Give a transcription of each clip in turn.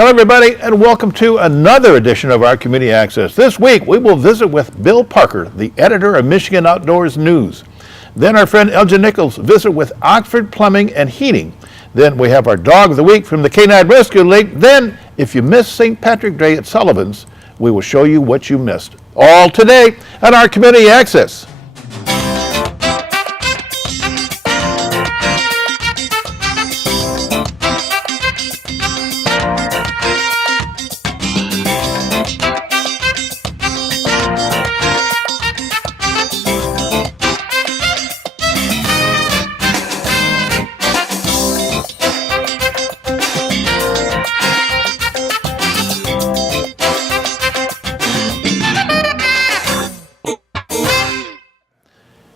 Hello, everybody, and welcome to another edition of our Community Access. This week, we will visit with Bill Parker, the editor of Michigan Outdoors News. Then our friend Elgin Nichols visit with Oxford Plumbing and Heating. Then we have our Dog of the Week from the Canine Rescue League. Then, if you missed St. Patrick's Day at Sullivan's, we will show you what you missed. All today on our Community Access.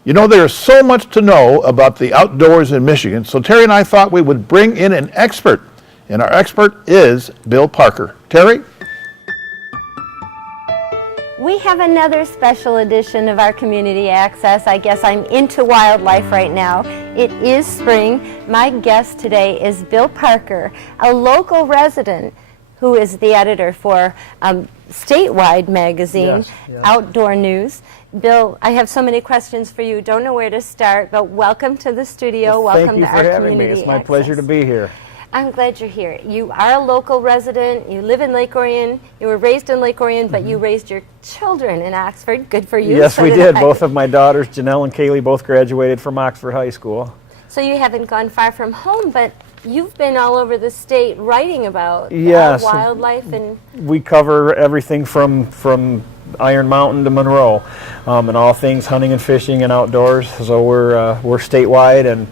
You know, there's so much to know about the outdoors in Michigan, so Terry and I thought we would bring in an expert, and our expert is Bill Parker. Terry? We have another special edition of our Community Access. I guess I'm into wildlife right now. It is spring. My guest today is Bill Parker, a local resident who is the editor for statewide magazine, yes. Outdoor News. Bill, I have so many questions for you. Don't know where to start, but welcome to the studio. Welcome to our Community Access. Thank you for having me. It's my pleasure to be here. I'm glad you're here. You are a local resident. You live in Lake Orion. You were raised in Lake Orion, but you raised your children in Oxford. Good for you. Yes, we did. Both of my daughters, Janelle and Kaylee, both graduated from Oxford High School. So you haven't gone far from home, but you've been all over the state writing about wildlife. And we cover everything from Iron Mountain to Monroe, and all things hunting and fishing and outdoors. So we're statewide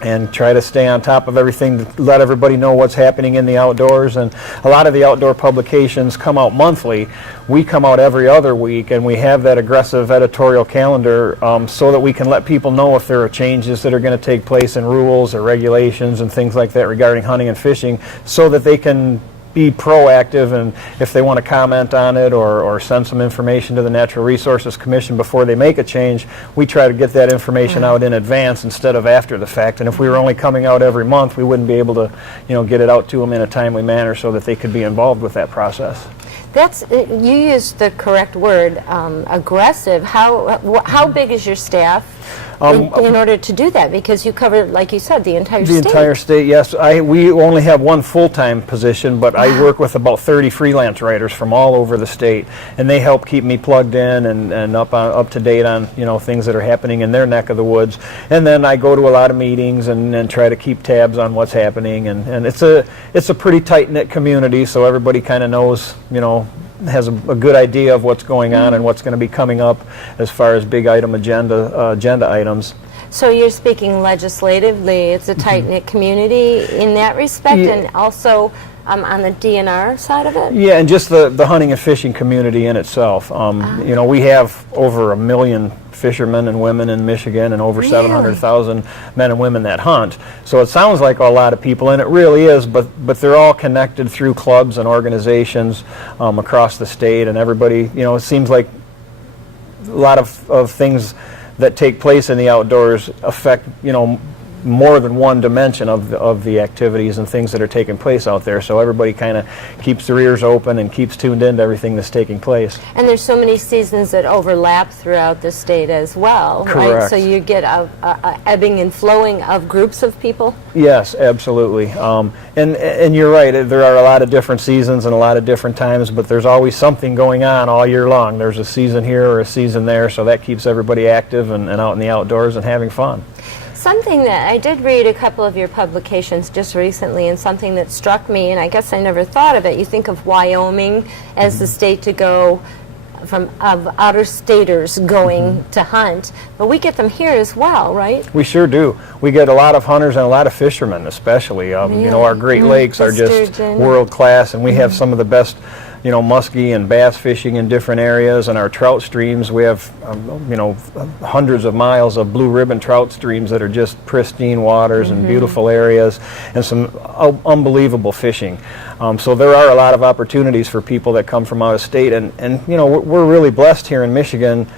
and try to stay on top of everything to let everybody know what's happening in the outdoors. And a lot of the outdoor publications come out monthly. We come out every other week, and we have that aggressive editorial calendar so that we can let people know if there are changes that are going to take place in rules or regulations and things like that regarding hunting and fishing, so that they can be proactive, and if they want to comment on it or send some information to the Natural Resources Commission before they make a change, we try to get that information out in advance instead of after the fact. And if we were only coming out every month, we wouldn't be able to, get it out to them in a timely manner so that they could be involved with that process. You used the correct word, aggressive. How big is your staff? In order to do that, because you cover, like you said, the entire state. The entire state, yes. We only have one full-time position, but I work with about 30 freelance writers from all over the state, and they help keep me plugged in and up to date on things that are happening in their neck of the woods. And then I go to a lot of meetings and try to keep tabs on what's happening. And it's a pretty tight-knit community, so everybody kind of knows, has a good idea of what's going on and what's going to be coming up as far as big item agenda items. So you're speaking legislatively. It's a tight-knit community in that respect, and also on the DNR side of it? Yeah, and just the hunting and fishing community in itself. We have over 1 million fishermen and women in Michigan, and over 700,000 men and women that hunt. So it sounds like a lot of people, and it really is, but they're all connected through clubs and organizations across the state, and everybody, it seems like a lot of things that take place in the outdoors affect, more than one dimension of the activities and things that are taking place out there. So everybody kind of keeps their ears open and keeps tuned into everything that's taking place. And there's so many seasons that overlap throughout the state as well, correct. Right? So you get a ebbing and flowing of groups of people? Yes, absolutely. And you're right, there are a lot of different seasons and a lot of different times, but there's always something going on all year long. There's a season here or a season there, so that keeps everybody active and out in the outdoors and having fun. Something that I did read a couple of your publications just recently, and something that struck me, and I guess I never thought of it. You think of Wyoming as the state to go of outer-staters going to hunt, but we get them here as well, right? We sure do. We get a lot of hunters and a lot of fishermen, especially. Our Great Lakes are just world-class, and we have some of the best muskie and bass fishing in different areas, and our trout streams, we have, hundreds of miles of blue ribbon trout streams that are just pristine waters and beautiful areas, and some unbelievable fishing. So there are a lot of opportunities for people that come from out of state, and we're really blessed here in Michigan.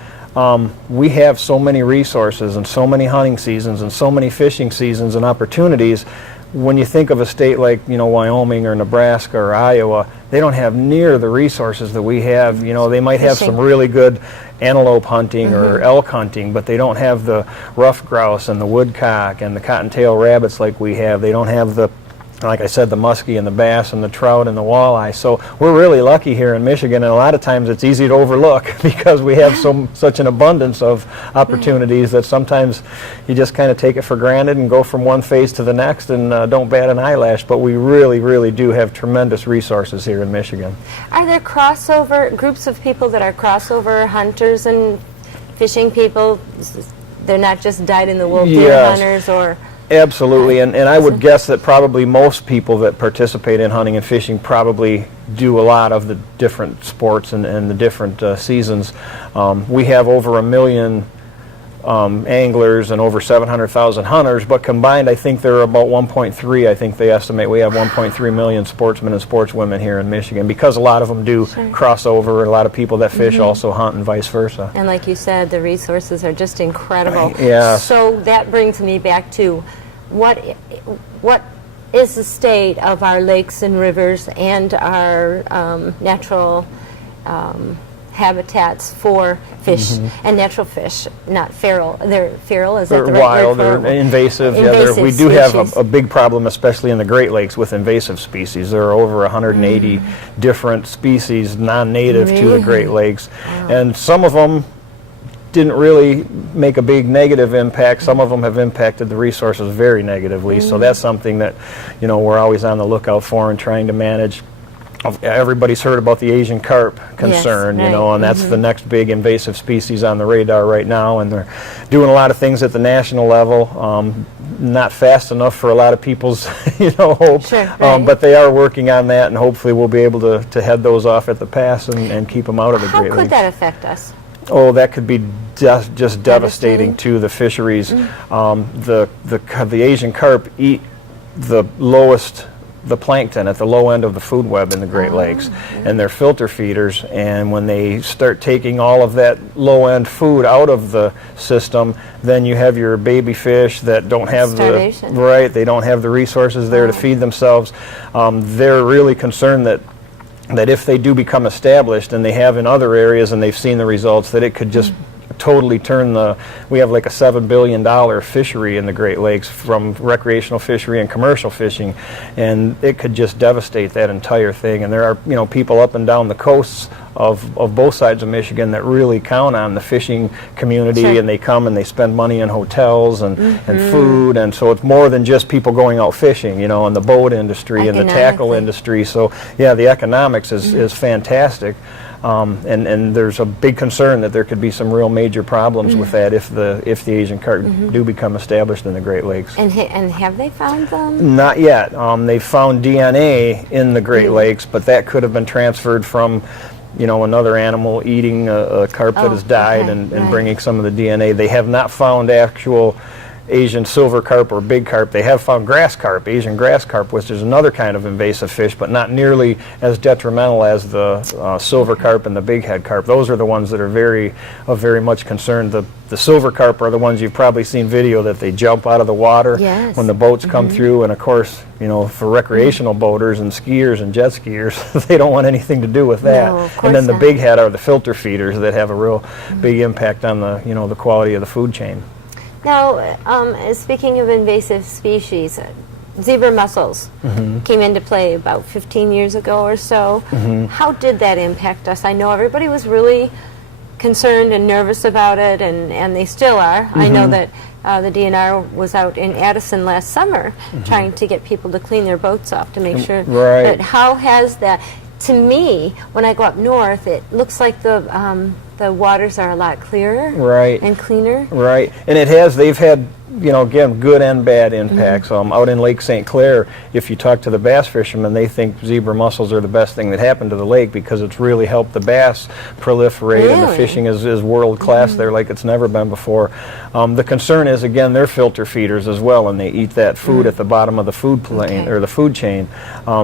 We have so many resources and so many hunting seasons and so many fishing seasons and opportunities. when you think of a state like, Wyoming or Nebraska or Iowa, they don't have near the resources that we have. They might have some really good antelope hunting or elk hunting, but they don't have the ruffed grouse and the woodcock and the cottontail rabbits like we have. They don't have the, like I said, the muskie and the bass and the trout and the walleye. So we're really lucky here in Michigan, and a lot of times it's easy to overlook because we have such an abundance of opportunities that sometimes you just kind of take it for granted and go from one phase to the next and don't bat an eyelash. But we really, really do have tremendous resources here in Michigan. Are there groups of people that are crossover hunters and fishing people? They're not just dyed-in-the-wool deer hunters or... Absolutely, and I would guess that probably most people that participate in hunting and fishing probably do a lot of the different sports and the different seasons. We have over 1 million anglers and over 700,000 hunters, but combined I think there are about 1.3, I think they estimate we have 1.3 million sportsmen and sportswomen here in Michigan, because a lot of them do cross over, and a lot is that fish also hunt and vice versa. And like you said, the resources are just incredible. Yeah. So that brings me back to what is the state of our lakes and rivers and our natural habitats for fish and natural fish, not feral. They're feral, is that the right wild, word? they're invasive. Invasive We do have species. a big problem, especially in the Great Lakes, with invasive species. There are over 180 different species non-native to the Great Lakes, and some of them didn't really make a big negative impact. Some of them have impacted the resources very negatively. So that's something that, we're always on the lookout for and trying to manage. Everybody's heard about the Asian carp concern, Yes, right. and that's the next big invasive species on the radar right now, and they're doing a lot of things at the national level. Not fast enough for a lot of people's, hope, Sure, right. but they are working on that, and hopefully we'll be able to head those off at the pass and keep them out of the Great Lakes. How could that affect us? Oh, that could be just devastating to the fisheries. The Asian carp eat the plankton at the low end of the food web in the Great Lakes, and they're filter feeders, and when they start taking all of that low end food out of the system, then you have your baby fish that don't have Starvation. they don't have the resources there to feed themselves. They're really concerned that if they do become established, and they have in other areas and they've seen the results, that it could just totally turn we have like a $7 billion fishery in the Great Lakes from recreational fishery and commercial fishing, and it could just devastate that entire thing. And there are people up and down the coasts of both sides of Michigan that really count on the fishing community, and they come and they spend money in hotels and food, and so it's more than just people going out fishing, and the boat industry and the tackle industry. So yeah, the economics is fantastic. And there's a big concern that there could be some real major problems with that if the Asian carp do become established in the Great Lakes. And have they found them? Not yet. They've found DNA in the Great Lakes, but that could have been transferred from another animal eating a carp that has died and bringing some of the DNA. They have not found actual Asian silver carp or big carp. They have found grass carp, Asian grass carp, which is another kind of invasive fish, but not nearly as detrimental as the silver carp and the big head carp. Those are the ones that are very much concerned. The silver carp are the ones you've probably seen video that they jump out of the water when the boats come through, and of course, for recreational boaters and skiers and jet skiers, they don't want anything to do with that. No, of course and then the not. big head are the filter feeders that have a real big impact on the the quality of the food chain. Now, speaking of invasive species, zebra mussels came into play about 15 years ago or so. How did that impact us? I know everybody was really concerned and nervous about it, and they still are. I know that the DNR was out in Addison last summer trying to get people to clean their boats off to make sure. But how has that? To me, when I go up north, it looks like the waters are a lot clearer and cleaner. Right, and they've had, again, good and bad impacts. Out in Lake St. Clair, if you talk to the bass fishermen, they think zebra mussels are the best thing that happened to the lake because it's really helped the bass proliferate, and the fishing is world class there like it's never been before. The concern is, again, they're filter feeders as well, and they eat that food at the bottom of the food plane or the food chain.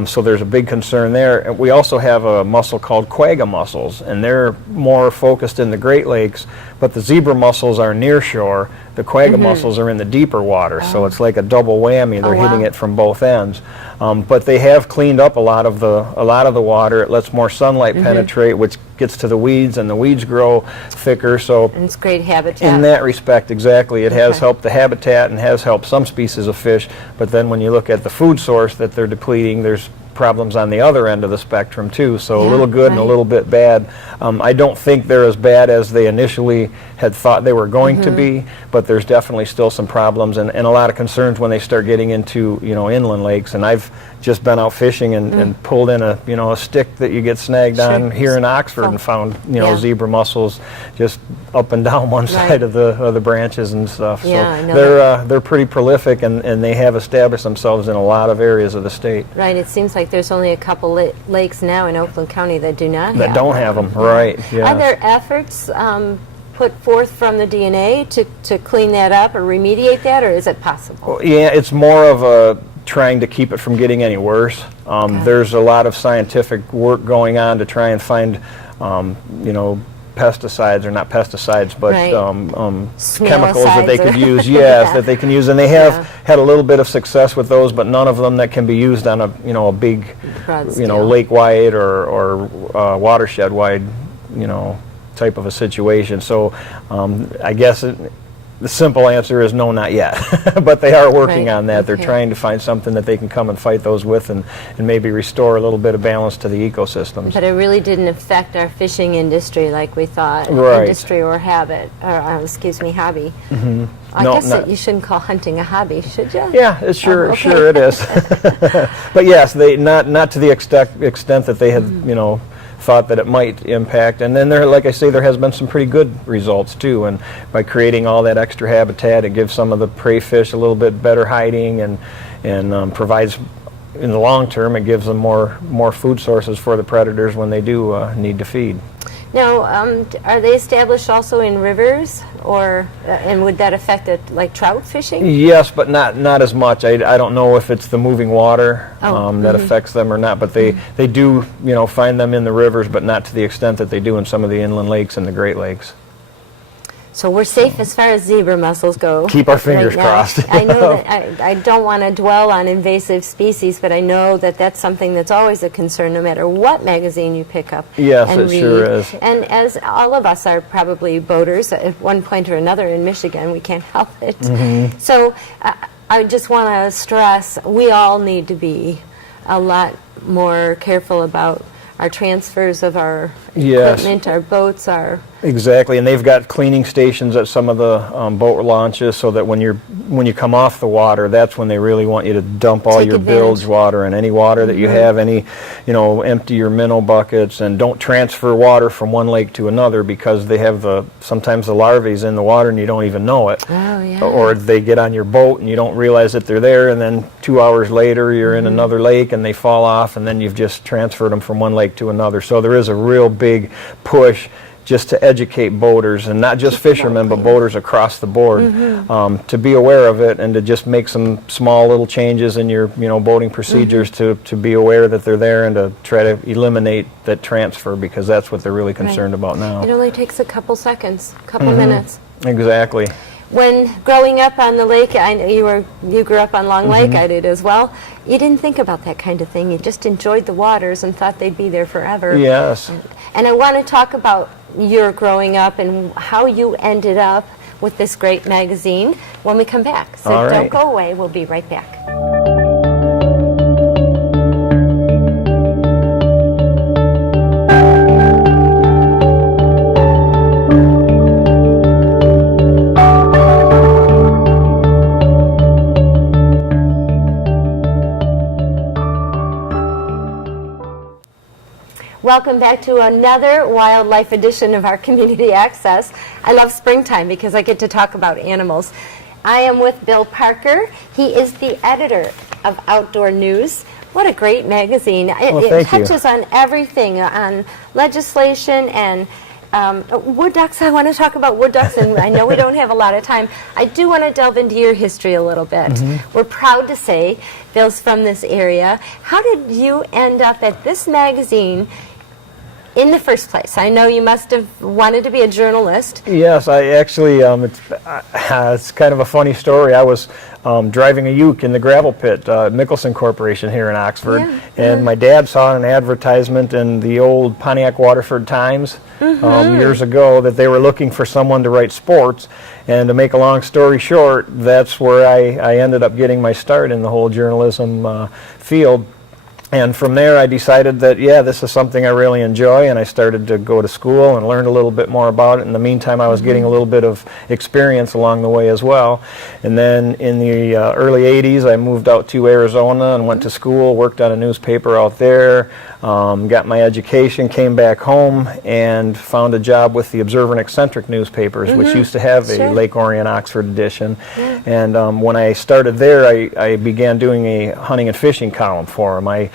So there's a big concern there. And we also have a mussel called quagga mussels, and they're more focused in the Great Lakes, but the zebra mussels are near shore. The quagga mussels are in the deeper water, so it's like a double whammy. They're hitting it from both ends. But they have cleaned up a lot of the water. It lets more sunlight penetrate, which gets to the weeds, and the weeds grow thicker. So And it's great habitat. in that respect, exactly, it has helped the habitat and has helped some species of fish. But then when you look at the food source that they're depleting, there's problems on the other end of the spectrum too, so a little good and a little bit bad. I don't think they're as bad as they initially had thought they were going to be, but there's definitely still some problems and a lot of concerns when they start getting into, you know, inland lakes. And I've just been out fishing and pulled in a, you know, a stick that you get snagged on here in Oxford and found, you know, zebra mussels just up and down one side of the branches and stuff. Yeah, so they're pretty prolific, and they have established themselves in a lot of areas of the state. Right, it seems like there's only a couple lakes now in Oakland County that do not That don't have them, right? Yeah. Are there efforts put forth from the DNA to clean that up or remediate that, or is it possible? Yeah, it's more of a trying to keep it from getting any worse. There's a lot of scientific work going on to try and find, you know, pesticides, or not pesticides, but chemicals that they could use. Yes, that they can use, and they have had a little bit of success with those, but none of them that can be used on a, you know, a big, you know, lake-wide or watershed-wide, you know, type of a situation. So I guess the simple answer is no, not yet. But they are working on that. They're trying to find something that they can come and fight those with, and maybe restore a little bit of balance to the ecosystems. But it really didn't affect our fishing industry like we thought. Right. Industry or habit, or excuse me, hobby. I No, guess not- that you shouldn't call hunting a hobby, should you? Yeah, it's sure okay. sure it is. But yes, they not to the extent that they had, you know, thought that it might impact. And then there, like I say, there has been some pretty good results too. And by creating all that extra habitat, it gives some of the prey fish a little bit better hiding, and provides, in the long term, it gives them more food sources for the predators when they do need to feed. Now, are they established also in rivers, or and would that affect it, like trout fishing? Yes, but not as much. I don't know if it's the moving water that affects them or not, but they do, you know, find them in the rivers, but not to the extent that they do in some of the inland lakes and the Great Lakes. So we're safe as far as zebra mussels go. Keep our fingers crossed. I know that I don't want to dwell on invasive species, but I know that that's something that's always a concern, no matter what magazine you pick up Yes, and it read. sure is. And as all of us are probably boaters at one point or another in Michigan, we can't help it. So I just want to stress, we all need to be a lot more careful about our transfers of our equipment, our boats, our... Exactly, and they've got cleaning stations at some of the boat launches, so that when you come off the water, that's when they really want you to dump all your bilge water and any water that you have, any, you know, empty your minnow buckets, and don't transfer water from one lake to another, because they have sometimes the larvae in the water and you don't even know it. Oh, yeah. Or they get on your boat and you don't realize that they're there, and then 2 hours later you're in another lake and they fall off, and then you've just transferred them from one lake to another. So there is a real big push just to educate boaters, and not just fishermen, but boaters across the board, to be aware of it, and to just make some small little changes in your, you know, boating procedures to be aware that they're there, and to try to eliminate that transfer, because that's what they're really concerned about now. It only takes a couple seconds, a couple minutes. Exactly. When growing up on the lake, I know you grew up on Long Lake, I did as well. You didn't think about that kind of thing. You just enjoyed the waters and thought they'd be there forever. Yes. And I want to talk about your growing up and how you ended up with this great magazine when we come back. So All right. Don't go away. We'll be right back. Welcome back to another wildlife edition of our Community Access. I love springtime because I get to talk about animals. I am with Bill Parker. He is the editor of Outdoor News. What a great magazine. It touches on everything, on legislation and wood ducks. I want to talk about wood ducks, and I know we don't have a lot of time. I do want to delve into your history a little bit. We're proud to say Bill's from this area. How did you end up at this magazine in the first place? I know you must have wanted to be a journalist. Yes, I actually, it's kind of a funny story. I was driving a uke in the gravel pit, Mickelson Corporation here in Oxford, and my dad saw an advertisement in the old Pontiac Waterford Times years ago that they were looking for someone to write sports. And to make a long story short, that's where I ended up getting my start in the whole journalism field. And from there, I decided that, yeah, this is something I really enjoy, and I started to go to school and learn a little bit more about it. In the meantime, I was getting a little bit of experience along the way as well. And then in the early 80s, I moved out to Arizona and went to school, worked on a newspaper out there, got my education, came back home, and found a job with the Observer and Eccentric newspapers, which used to have a Lake Orion Oxford edition. And when I started there, I began doing a hunting and fishing column for them. I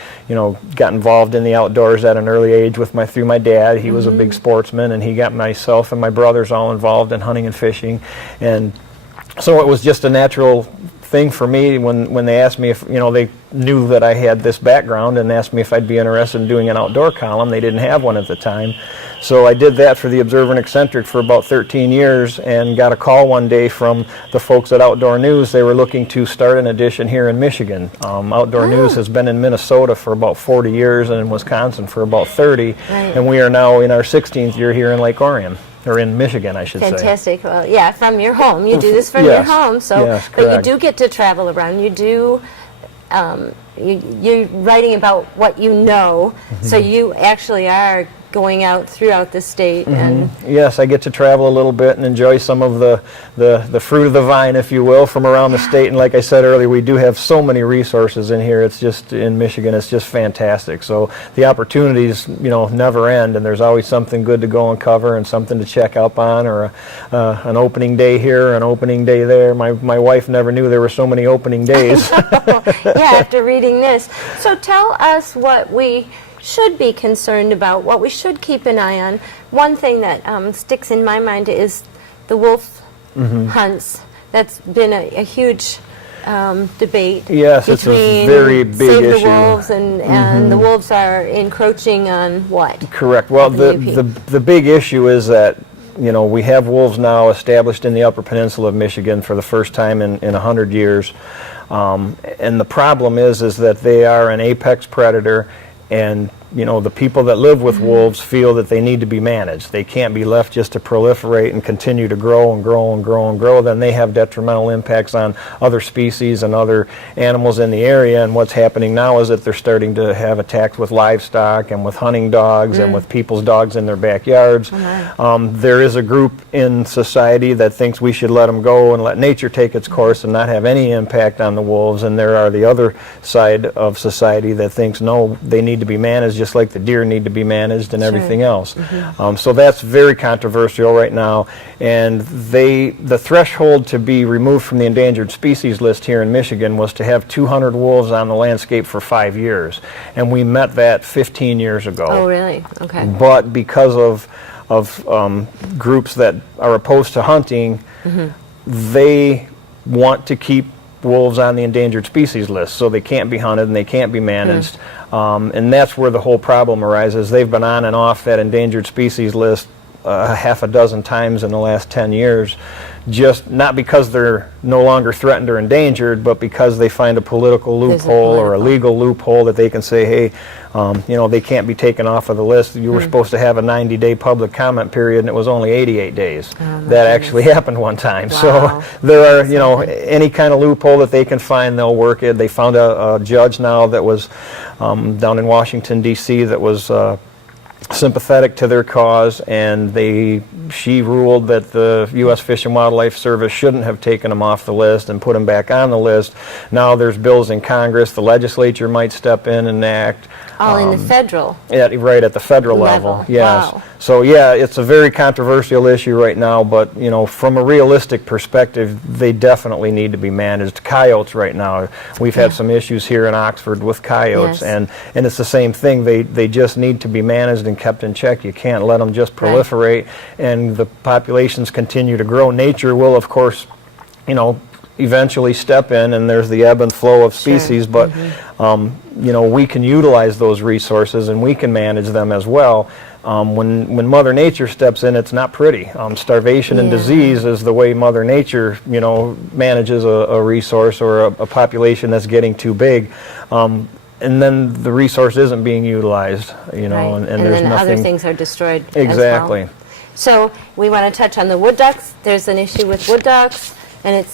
got involved in the outdoors at an early age through my dad. He was a big sportsman, and he got myself and my brothers all involved in hunting and fishing. And so it was just a natural thing for me when they asked me if, they knew that I had this background and asked me if I'd be interested in doing an outdoor column. They didn't have one at the time. So I did that for the Observer and Eccentric for about 13 years and got a call one day from the folks at Outdoor News. They were looking to start an edition here in Michigan. Outdoor News has been in Minnesota for about 40 years and in Wisconsin for about 30. And we are now in our 16th year here in Lake Orion. Or in Michigan, I should say. Fantastic. Well, yeah, from your home. You do this from your home, so but you do get to travel around. You do. You're writing about what you know, so you actually are going out throughout the state. And yes, I get to travel a little bit and enjoy some of the fruit of the vine, if you will, from around the state. And like I said earlier, we do have so many resources in here. It's just, in Michigan, it's just fantastic. So the opportunities, never end, and there's always something good to go and cover and something to check up on, or an opening day here, an opening day there. My wife never knew there were so many opening days. Yeah, after reading this. So tell us what we should be concerned about, what we should keep an eye on. One thing that sticks in my mind is the wolf hunts. That's been a huge debate. Yes, it's a very big Save issue. the wolves, and the wolves are encroaching on what? Correct. Well, the big issue is that we have wolves now established in the Upper Peninsula of Michigan for the first time in 100 years. And the problem is that they are an apex predator, and the people that live with wolves feel that they need to be managed. They can't be left just to proliferate and continue to grow and grow and grow and grow. Then they have detrimental impacts on other species and other animals in the area. And what's happening now is that they're starting to have attacks with livestock and with hunting dogs and with people's dogs in their backyards. There is a group in society that thinks we should let them go and let nature take its course and not have any impact on the wolves. And there are the other side of society that thinks, no, they need to be managed just like the deer need to be managed and everything else. So that's very controversial right now. And the threshold to be removed from the endangered species list here in Michigan was to have 200 wolves on the landscape for 5 years. And we met that 15 years ago. Oh, really? Okay. But because of groups that are opposed to hunting, they want to keep wolves on the endangered species list, so they can't be hunted and they can't be managed. And that's where the whole problem arises. They've been on and off that endangered species list half a dozen times in the last 10 years, just not because they're no longer threatened or endangered, but because they find a political loophole or a legal loophole that they can say, hey, they can't be taken off of the list. You were supposed to have a 90-day public comment period, and it was only 88 days. That actually happened one time. So there are, any kind of loophole that they can find, they'll work it. They found a judge now that was down in Washington, D.C., that was sympathetic to their cause, and she ruled that the U.S. Fish and Wildlife Service shouldn't have taken them off the list and put them back on the list. Now there's bills in Congress. The legislature might step in and act. All in the federal? Right, at the federal level. Yes. Wow. So yeah, it's a very controversial issue right now, but from a realistic perspective, they definitely need to be managed. Coyotes right now, we've had some issues here in Oxford with coyotes, and it's the same thing. They just need to be managed and kept in check. You can't let them just proliferate, and the populations continue to grow. Nature will, of course, eventually step in, and there's the ebb and flow of species, but we can utilize those resources and we can manage them as well. When Mother Nature steps in, it's not pretty. Starvation and Yeah. disease is the way Mother Nature, manages a resource or a population that's getting too big. And then the resource isn't being utilized, Right. and And there's then nothing. other things are destroyed Exactly. as well. So we want to touch on the wood ducks. There's an issue with wood ducks, and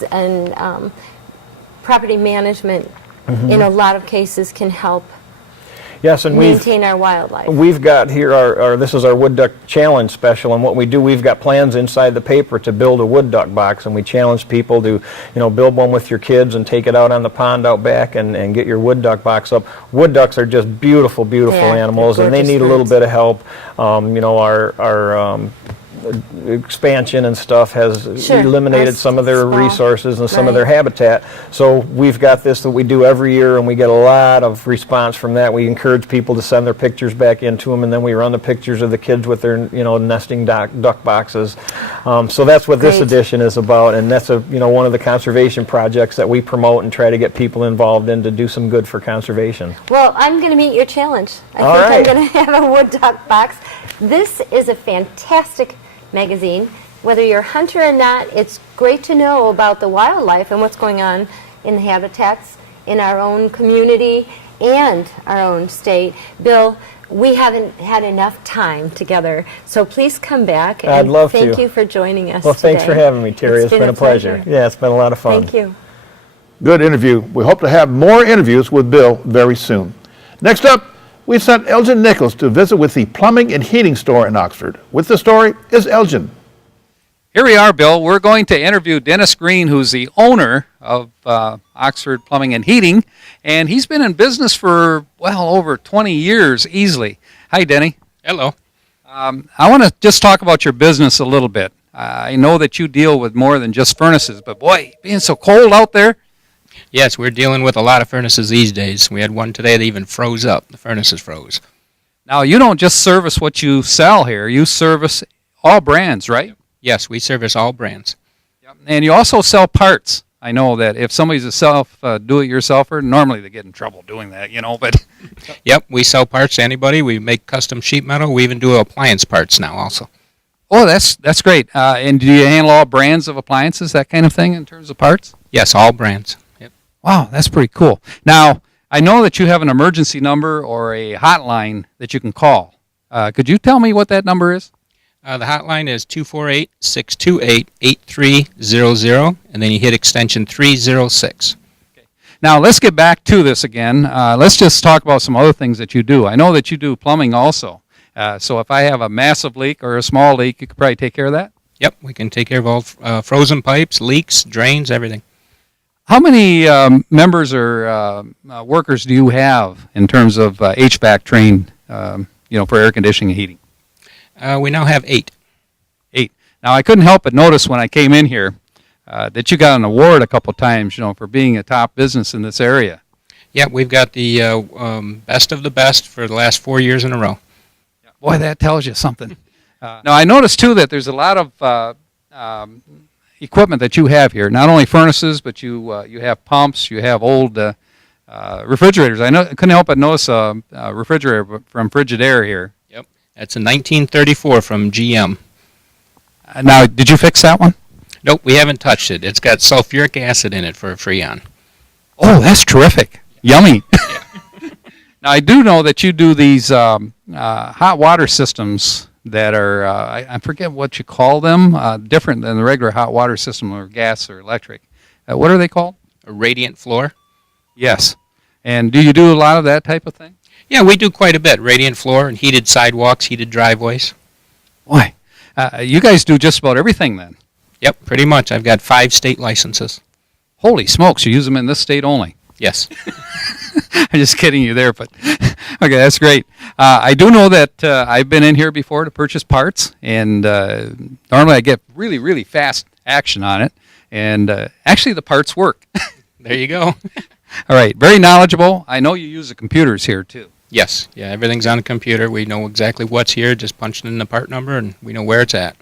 property management in a lot of cases can help Yes, and maintain our wildlife. we've got here this is our wood duck challenge special, and what we do, we've got plans inside the paper to build a wood duck box, and we challenge people to, build one with your kids and take it out on the pond out back and get your wood duck box up. Wood ducks are just beautiful, beautiful Yeah, they're animals, and they gorgeous need a little birds. bit of help. Our expansion and stuff has Sure. eliminated Us some of their small. resources and some of Right. their habitat. So we've got this that we do every year, and we get a lot of response from that. We encourage people to send their pictures back into them, and then we run the pictures of the kids with their nesting duck boxes. So that's what this Great. edition is about, and that's one of the conservation projects that we promote and try to get people involved in to do some good for conservation. Well, I'm going to meet your challenge. I All think right. I'm going to have a wood duck box. This is a fantastic magazine. Whether you're a hunter or not, it's great to know about the wildlife and what's going on in the habitats in our own community and our own state. Bill, we haven't had enough time together, so please come back. And I'd love thank to. you for joining us Well, thanks today. for having me, Terry. It's been a pleasure. Yeah, it's been a lot of fun. Thank you. Good interview. We hope to have more interviews with Bill very soon. Next up, we sent Elgin Nichols to visit with the plumbing and heating store in Oxford. With the story is Elgin. Here we are, Bill. We're going to interview Dennis Green, who's the owner of Oxford Plumbing and Heating, and he's been in business for, over 20 years easily. Hi, Denny. Hello. I want to just talk about your business a little bit. I know that you deal with more than just furnaces, but boy, being so cold out there. Yes, we're dealing with a lot of furnaces these days. We had one today that even froze up. The furnaces froze. Now, you don't just service what you sell here. You service all brands, right? Yes, we service all brands. And you also sell parts. I know that if somebody's a do-it-yourselfer, normally they get in trouble doing that, but Yep, we sell parts to anybody. We make custom sheet metal. We even do appliance parts now also. oh, that's great. And do you handle all brands of appliances, that kind of thing, in terms of parts? Yes, all brands. Yep. Wow, that's pretty cool. Now, I know that you have an emergency number or a hotline that you can call. Could you tell me what that number is? The hotline is 248-628-8300, and then you hit extension 306. Now, let's get back to this again. Let's just talk about some other things that you do. I know that you do plumbing also. So if I have a massive leak or a small leak, you could probably take care of that? Yep, we can take care of all frozen pipes, leaks, drains, everything. How many members or workers do you have in terms of HVAC trained, for air conditioning and heating? We now have 8. 8. Now, I couldn't help but notice when I came in here that you got an award a couple times, for being a top business in this area. Yeah, we've got the best of the best for the last 4 years in a row. Boy, that tells you something. Now, I noticed, too, that there's a lot of equipment that you have here. Not only furnaces, but you have pumps, you have old refrigerators. I couldn't help but notice a refrigerator from Frigidaire here. Yep, that's a 1934 from GM. Now, did you fix that one? Nope, we haven't touched it. It's got sulfuric acid in it for Freon. Oh, that's terrific. Yummy. Now, I do know that you do these hot water systems that are, I forget what you call them, different than the regular hot water system or gas or electric. What are they called? A radiant floor. Yes. And do you do a lot of that type of thing? Yeah, we do quite a bit. Radiant floor and heated sidewalks, heated driveways. Boy, you guys do just about everything then. Yep, pretty much. I've got 5 state licenses. Holy smokes, you use them in this state only. Yes. I'm just kidding you there, but okay, that's great. I do know that I've been in here before to purchase parts, and normally I get really, really fast action on it, and actually the parts work. There you go. All right, very knowledgeable. I know you use the computers here too. Yes. Yeah, everything's on a computer. We know exactly what's here, just punching in the part number, and we know where it's at.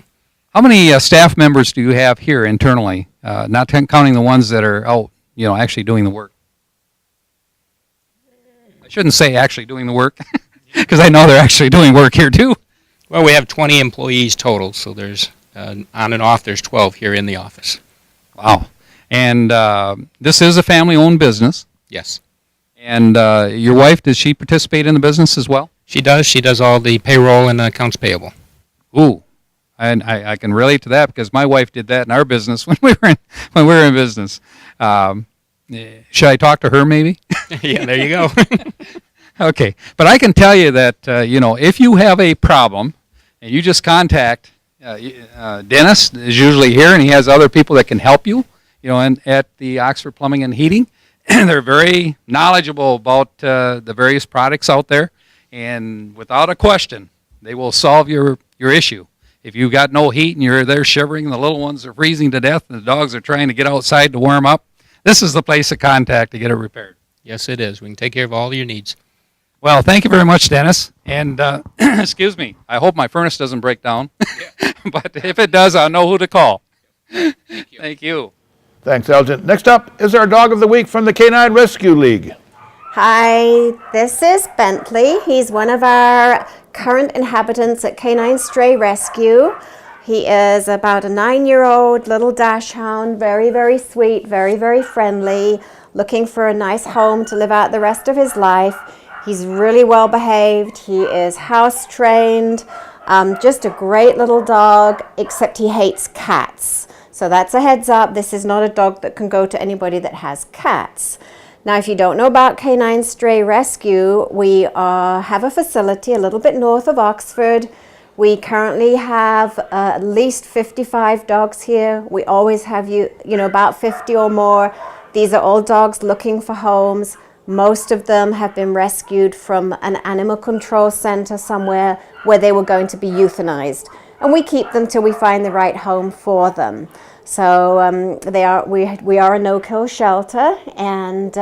How many staff members do you have here internally, not counting the ones that are out, actually doing the work? I shouldn't say actually doing the work, because I know they're actually doing work here too. Well, we have 20 employees total, so there's on and off, there's 12 here in the office. Wow. And this is a family-owned business. Yes. And your wife, does she participate in the business as well? She does. She does all the payroll and accounts payable. Ooh. And I can relate to that because my wife did that in our business when we were in business. Should I talk to her maybe? Yeah, there you go. Okay. But I can tell you that, if you have a problem and you just contact Dennis is usually here, and he has other people that can help you, and at the Oxford Plumbing and Heating. They're very knowledgeable about the various products out there, and without a question, they will solve your issue. If you've got no heat and you're there shivering, and the little ones are freezing to death, and the dogs are trying to get outside to warm up, this is the place to contact to get it repaired. Yes, it is. We can take care of all your needs. Well, thank you very much, Dennis. And excuse me, I hope my furnace doesn't break down. But if it does, I'll know who to call. Thank you. Thank you. Thanks, Elgin. Next up is our Dog of the Week from the Canine Rescue League. Hi, this is Bentley. He's one of our current inhabitants at Canine Stray Rescue. He is about a 9-year-old little dachshund, very, very sweet, very, very friendly, looking for a nice home to live out the rest of his life. He's really well behaved. He is house trained. Just a great little dog, except he hates cats. So that's a heads up. This is not a dog that can go to anybody that has cats. Now, if you don't know about Canine Stray Rescue, we have a facility a little bit north of Oxford. We currently have at least 55 dogs here. We always have about 50 or more. These are all dogs looking for homes. Most of them have been rescued from an animal control center somewhere where they were going to be euthanized. And we keep them till we find the right home for them. So we are a no-kill shelter, and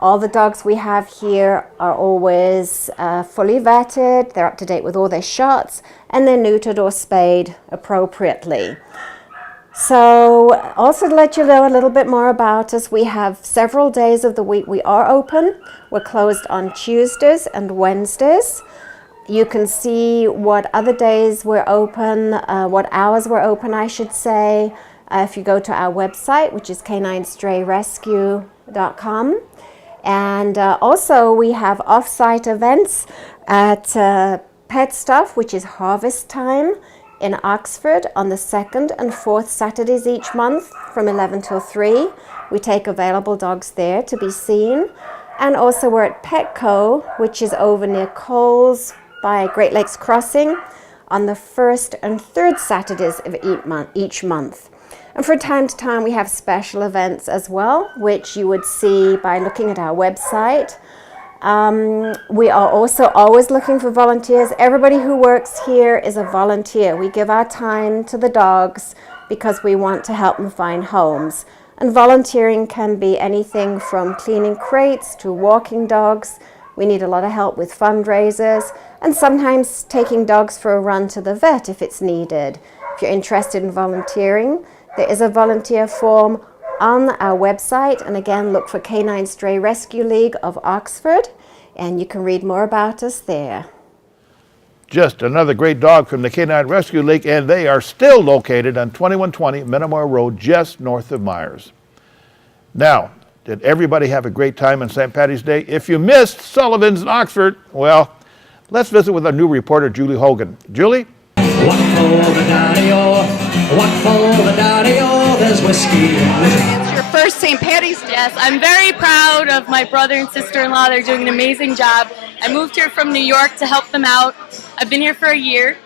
all the dogs we have here are always fully vetted. They're up to date with all their shots, and they're neutered or spayed appropriately. So also to let you know a little bit more about us, we have several days of the week we are open. We're closed on Tuesdays and Wednesdays. You can see what other days we're open, what hours we're open, I should say, if you go to our website, which is caninestrayrescue.com. And also we have off-site events at Pet Stuff, which is harvest time, in Oxford on the 2nd and 4th Saturdays each month from 11 till 3. We take available dogs there to be seen. And also we're at Petco, which is over near Coles by Great Lakes Crossing on the 1st and 3rd Saturdays of each month. And from time to time we have special events as well, which you would see by looking at our website. We are also always looking for volunteers. Everybody who works here is a volunteer. We give our time to the dogs because we want to help them find homes. And volunteering can be anything from cleaning crates to walking dogs. We need a lot of help with fundraisers and sometimes taking dogs for a run to the vet if it's needed. If you're interested in volunteering, there is a volunteer form on our website, and again look for Canine Stray Rescue League of Oxford, and you can read more about us there. Just another great dog from the Canine Rescue League, and they are still located on 2120 Metamora Road, just north of Myers. Now, did everybody have a great time on St. Patty's Day? If you missed Sullivan's in Oxford, well, let's visit with our new reporter, Julie Hogan. Julie? What for the daddy-o? What for the daddy-o? There's whiskey. It's your first St. Patty's Day. Yes, I'm very proud of my brother and sister-in-law. They're doing an amazing job. I moved here from New York to help them out. I've been here for a year.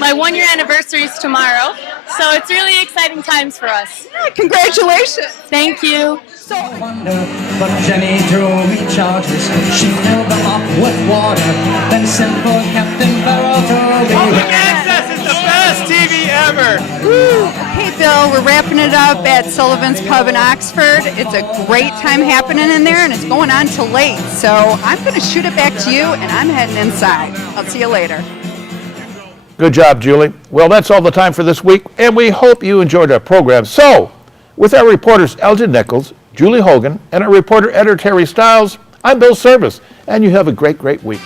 My 1-year anniversary is tomorrow, so it's really exciting times for us. Yeah, congratulations. Thank you. So wonder, but Jenny drew me charges. She filled them up with water, then sent for Captain Barrow to Public Access is the best TV ever. Woo. Okay, Bill, we're wrapping it up at Sullivan's Pub in Oxford. It's a great time happening in there, and it's going on till late. So I'm going to shoot it back to you, and I'm heading inside. I'll see you later. Good job, Julie. Well, that's all the time for this week, and we hope you enjoyed our program. So, with our reporters Elgin Nichols, Julie Hogan, and our reporter editor Teri Stiles, I'm Bill Service, and you have a great, great week.